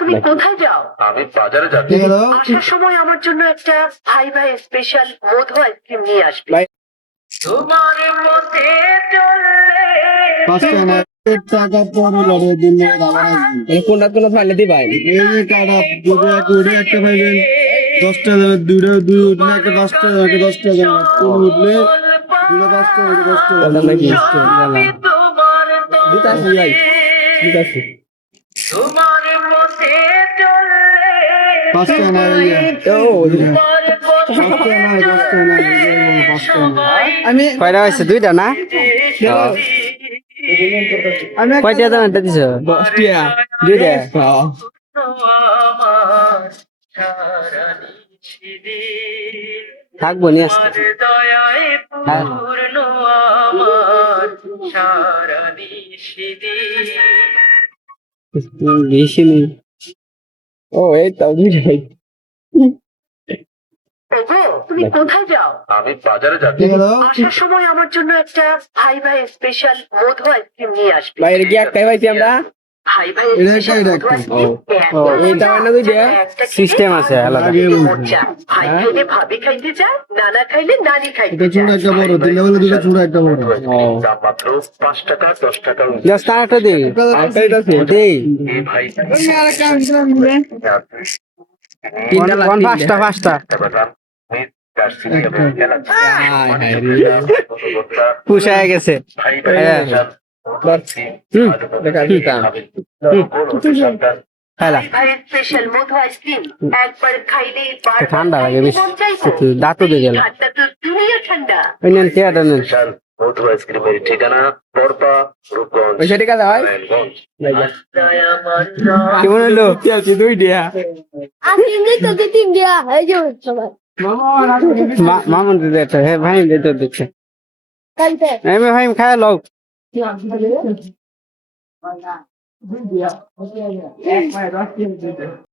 তুমি কোথায় যাও? আমি বাজারে যাচ্ছি। আসার সময় আমার জন্য একটা ভাই ভাই স্পেশাল মধু আইসক্রিম নিয়ে আসবে। ভাই। তোমার পথে চললে টাকা পরে লড়ে দিন আবার আসবেন। কোনটা কোন ফাইলে দি ভাই এই যে টাকা দুটো একটা পাইবেন 10টা যাবে দুই উঠলে একটা 10টা যাবে একটা 10টা যাবে কোন উঠলে দুটো 10টা একটা 10টা ওটা নাকি আমি তোমার দিতাছি ভাই দিতাছি তোমার পথে চললে 5টা না ও পাঁচটা না 10টা না 5টা না আমি কয়টা হইছে দুইটা না আমি কয়টা দাম এটা দিছো 10টা দুইটা থাকবো নি আজকে দয়ায় পূর্ণ আমার সারা বেশি নেই ও এই তো দুইটাই তুমি কোথায় যাও? আমি বাজারে যাচ্ছি। আসার সময় আমার জন্য একটা ভাই ভাই স্পেশাল মধু আইসক্রিম নিয়ে আসবে। বাইরে কি একটাই পাইছি আমরা ভাই ভাই এটা স্পেশাল একটা, মধু এটা আইসক্রিম ও এইটা হয় না দুইটা সিস্টেম আছে আলাদা আগে বলছি। মজা। ভাই খাইলে ভাবি খাইতে যায়, নানা খাইলে নানি খাইতে এটা ছোট যায়। একটা বড় দিলে বলে দুটো ছোট একটা বড় দাম মাত্র 5 টাকা 10 টাকা। জাস্ট আরেকটা দে আরেকটা এটা দেই এই ভাই কোন পাঁচটা পাঁচটা পুষায় গেছে হেলা ভাই স্পেশাল মধু আইসক্রিম একবার খাইলে ঠান্ডা লাগে বেশ দাঁতও দিয়ে গেল ঠান্ডা তো দুনিয়া ঠান্ডা। ওই নেন চেয়ারটা নেন মধু আইসক্রিমের ঠিকানা পরপা রূপগঞ্জ ওই সেটা কাজ হয় নারায়ণগঞ্জ। কেমন হলো দুই দিয়া আমি তো দিন দিয়া এই যে সবাই মামুন দিতে একটা হ্যাঁ ভাই দিতে দিচ্ছে কালকে এমনি ভাই খায় লোক